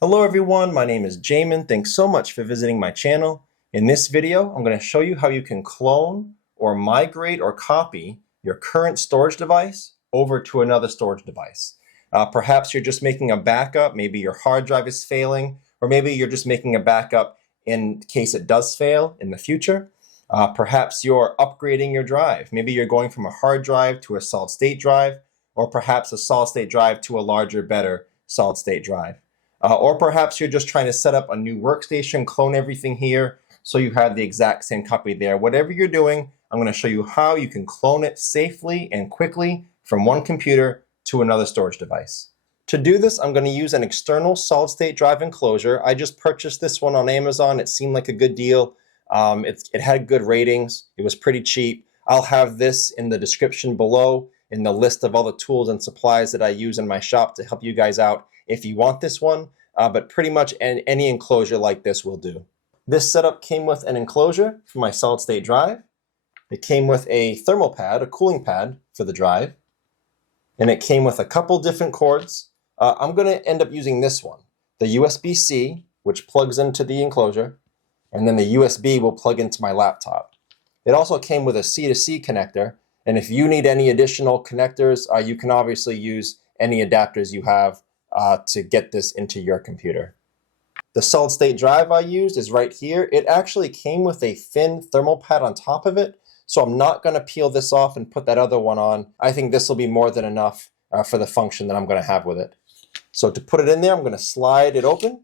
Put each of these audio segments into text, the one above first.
Hello everyone, my name is Jamin. Thanks so much for visiting my channel. In this video, I'm going to show you how you can clone or migrate or copy your current storage device over to another storage device. Perhaps you're just making a backup, maybe your hard drive is failing, or maybe you're just making a backup in case it does fail in the future. Perhaps you're upgrading your drive. Maybe you're going from a hard drive to a solid state drive, or perhaps a solid state drive to a larger, better solid state drive. Or perhaps you're just trying to set up a new workstation, clone everything here, so you have the exact same copy there. Whatever you're doing, I'm going to show you how you can clone it safely and quickly from one computer to another storage device. To do this, I'm going to use an external solid-state drive enclosure. I just purchased this one on Amazon. It seemed like a good deal. It had good ratings. It was pretty cheap. I'll have this in the description below in the list of all the tools and supplies that I use in my shop to help you guys out if you want this one, but pretty much any enclosure like this will do. This setup came with an enclosure for my solid state drive. It came with a thermal pad, a cooling pad for the drive, and it came with a couple different cords. I'm going to end up using this one, the USB-C, which plugs into the enclosure, and then the USB will plug into my laptop. It also came with a C-to-C connector, and if you need any additional connectors, you can obviously use any adapters you have to get this into your computer. The solid state drive I used is right here. It actually came with a thin thermal pad on top of it, so I'm not going to peel this off and put that other one on. I think this will be more than enough for the function that I'm going to have with it. So to put it in there, I'm going to slide it open.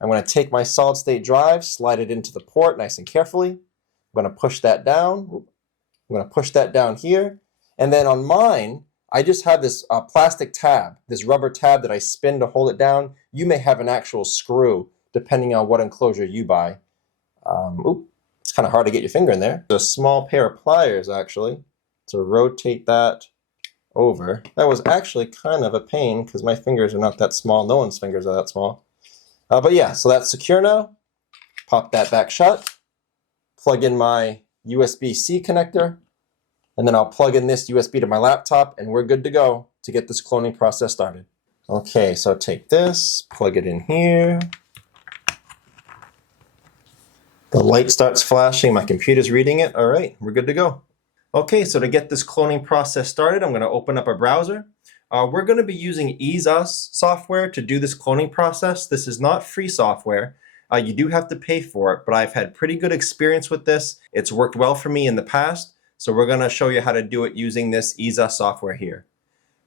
I'm going to take my solid state drive, slide it into the port nice and carefully. I'm going to push that down. I'm going to push that down here. And then on mine, I just have this plastic tab, this rubber tab that I spin to hold it down. You may have an actual screw, depending on what enclosure you buy. It's kind of hard to get your finger in there. There's a small pair of pliers, actually, to rotate that over. That was actually kind of a pain, because my fingers are not that small. No one's fingers are that small. But yeah, so that's secure now. Pop that back shut. Plug in my USB-C connector. And then I'll plug in this USB to my laptop, and we're good to go to get this cloning process started. Okay, so take this, plug it in here. The light starts flashing, my computer's reading it. All right, we're good to go. Okay, so to get this cloning process started, I'm gonna open up a browser. We're gonna be using EaseUS software to do this cloning process. This is not free software. You do have to pay for it, but I've had pretty good experience with this. It's worked well for me in the past. So we're going to show you how to do it using this EaseUS software here.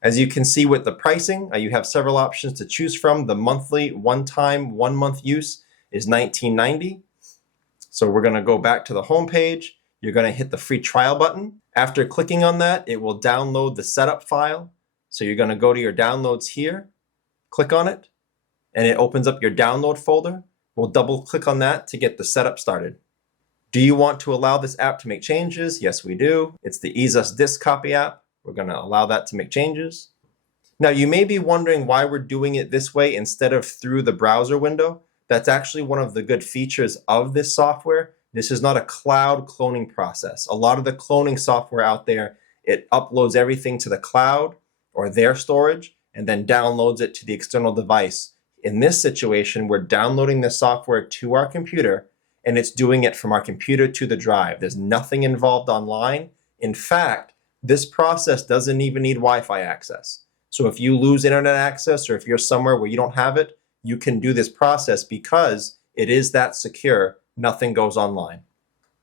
As you can see with the pricing, you have several options to choose from. The monthly one-time 1-month use is $19.90. So we're going to go back to the home page. You're going to hit the free trial button. After clicking on that, it will download the setup file. So you're going to go to your downloads here, click on it, and it opens up your download folder. We'll double click on that to get the setup started. Do you want to allow this app to make changes? Yes, we do. It's the EaseUS Disk Copy app. We're going to allow that to make changes. Now, you may be wondering why we're doing it this way instead of through the browser window. That's actually one of the good features of this software. This is not a cloud cloning process. A lot of the cloning software out there, it uploads everything to the cloud or their storage and then downloads it to the external device. In this situation, we're downloading the software to our computer, and it's doing it from our computer to the drive. There's nothing involved online. In fact, this process doesn't even need Wi-Fi access. So if you lose internet access or if you're somewhere where you don't have it, you can do this process because it is that secure. Nothing goes online.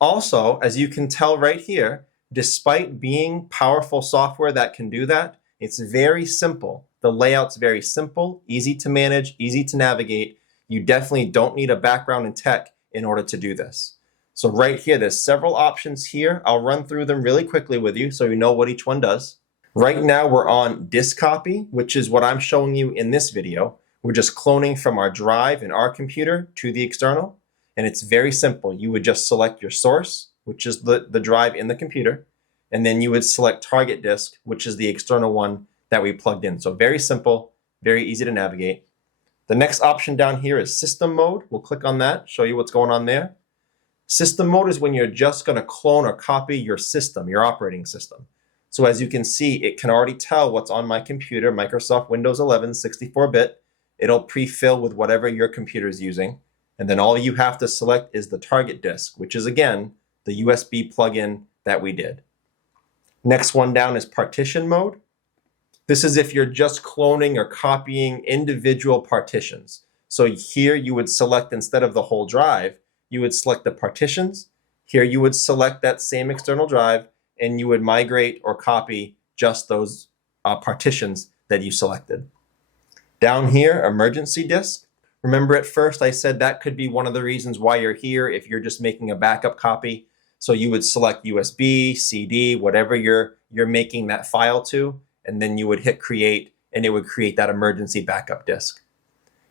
Also, as you can tell right here, despite being powerful software that can do that, it's very simple. The layout's very simple, easy to manage, easy to navigate. You definitely don't need a background in tech in order to do this. So right here, there's several options here. I'll run through them really quickly with you so you know what each one does. Right now we're on disk copy, which is what I'm showing you in this video. We're just cloning from our drive in our computer to the external. And it's very simple. You would just select your source, which is the drive in the computer. And then you would select target disk, which is the external one that we plugged in. So very simple, very easy to navigate. The next option down here is system mode. We'll click on that, show you what's going on there. System mode is when you're just going to clone or copy your system, your operating system. So as you can see, it can already tell what's on my computer, Microsoft Windows 11 64-bit, It'll pre-fill with whatever your computer is using. And then all you have to select is the target disk, which is again, the USB plugin that we did. Next one down is partition mode. This is if you're just cloning or copying individual partitions. So here you would select, instead of the whole drive, you would select the partitions. Here you would select that same external drive and you would migrate or copy just those partitions that you selected. Down here, emergency disk. Remember at first I said that could be one of the reasons why you're here if you're just making a backup copy. So you would select USB, CD, whatever you're making that file to, and then you would hit create and it would create that emergency backup disk.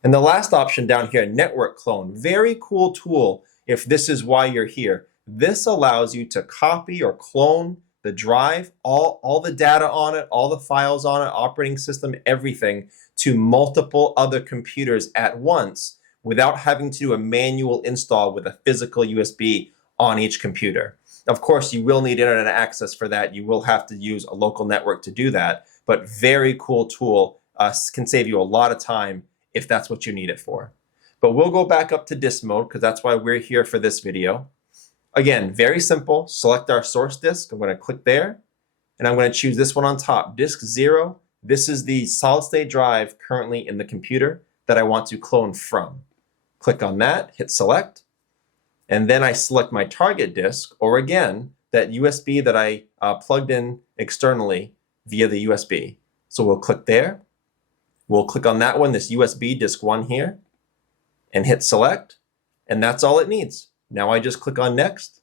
And the last option down here, network clone. Very cool tool if this is why you're here. This allows you to copy or clone the drive, all the data on it, all the files on it, operating system, everything, to multiple other computers at once without having to do a manual install with a physical USB on each computer. Of course, you will need internet access for that. You will have to use a local network to do that, but very cool tool, can save you a lot of time if that's what you need it for. But we'll go back up to disk mode because that's why we're here for this video. Again, very simple. Select our source disk. I'm going to click there and I'm going to choose this one on top, disk 0. This is the solid state drive currently in the computer that I want to clone from. Click on that, hit select, and then I select my target disk, or again, that USB that I plugged in externally via the USB. So we'll click there. We'll click on that one, this USB disk 1 here, and hit select, and that's all it needs. Now I just click on next.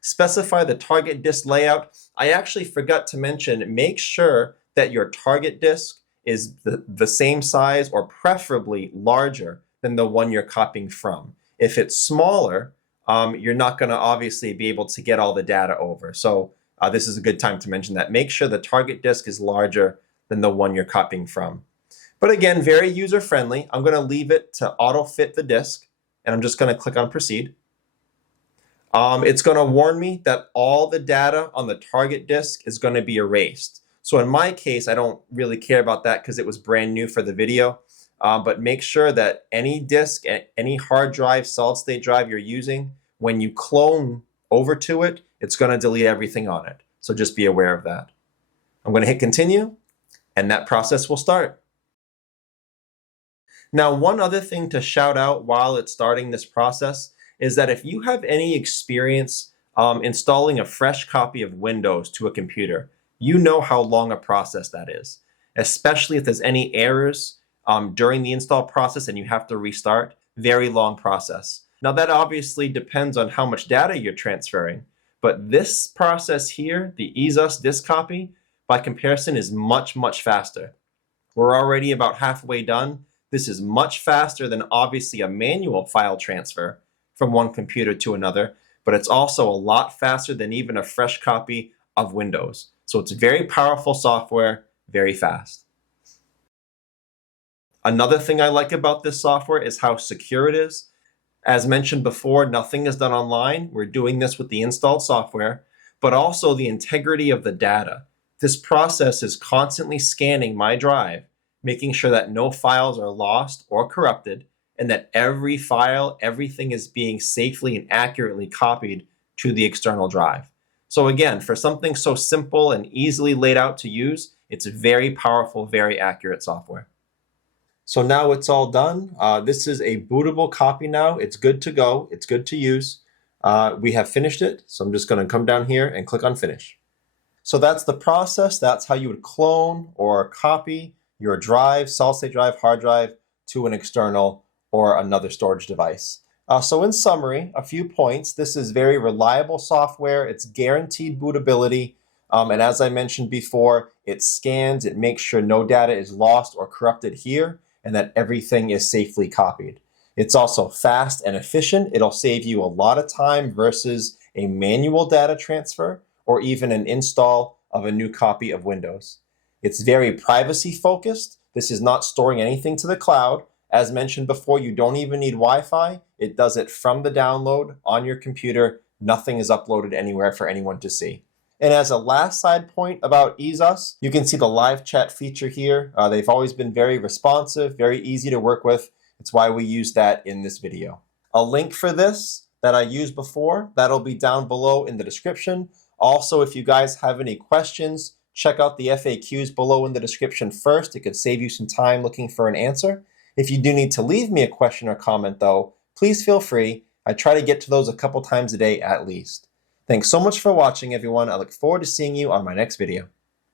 Specify the target disk layout. I actually forgot to mention, make sure that your target disk is the same size or preferably larger than the one you're copying from. If it's smaller, you're not going to obviously be able to get all the data over. So this is a good time to mention that. Make sure the target disk is larger than the one you're copying from. But again, very user-friendly. I'm going to leave it to auto-fit the disk, and I'm just going to click on proceed. It's going to warn me that all the data on the target disk is going to be erased. So in my case, I don't really care about that because it was brand new for the video. But make sure that any disk, any hard drive, solid state drive you're using, when you clone over to it, it's going to delete everything on it. So just be aware of that. I'm going to hit continue, and that process will start. Now, one other thing to shout out while it's starting this process is that if you have any experience installing a fresh copy of Windows to a computer, you know how long a process that is, especially if there's any errors during the install process and you have to restart. Very long process. Now that obviously depends on how much data you're transferring, but this process here, the EaseUS disk copy, by comparison is much, much faster. We're already about halfway done. This is much faster than obviously a manual file transfer from one computer to another, but it's also a lot faster than even a fresh copy of Windows. So it's very powerful software, very fast. Another thing I like about this software is how secure it is. As mentioned before, nothing is done online. We're doing this with the installed software, but also the integrity of the data. This process is constantly scanning my drive, making sure that no files are lost or corrupted, and that every file, everything is being safely and accurately copied to the external drive. So again, for something so simple and easily laid out to use, it's very powerful, very accurate software. So now it's all done. This is a bootable copy now. It's good to go. It's good to use. We have finished it. So I'm just going to come down here and click on finish. So that's the process. That's how you would clone or copy your drive, solid state drive, hard drive to an external or another storage device. So in summary, a few points. This is very reliable software. It's guaranteed bootability. And as I mentioned before, it scans, it makes sure no data is lost or corrupted here, and that everything is safely copied. It's also fast and efficient. It'll save you a lot of time versus a manual data transfer or even an install of a new copy of Windows. It's very privacy focused. This is not storing anything to the cloud. As mentioned before, you don't even need Wi-Fi. It does it from the download on your computer. Nothing is uploaded anywhere for anyone to see. And as a last side point about EaseUs, you can see the live chat feature here. They've always been very responsive, very easy to work with. It's why we use that in this video. A link for this that I used before, that'll be down below in the description. Also, if you guys have any questions, check out the FAQs below in the description first. It could save you some time looking for an answer. If you do need to leave me a question or comment though, please feel free. I try to get to those a couple times a day at least. Thanks so much for watching, everyone. I look forward to seeing you on my next video.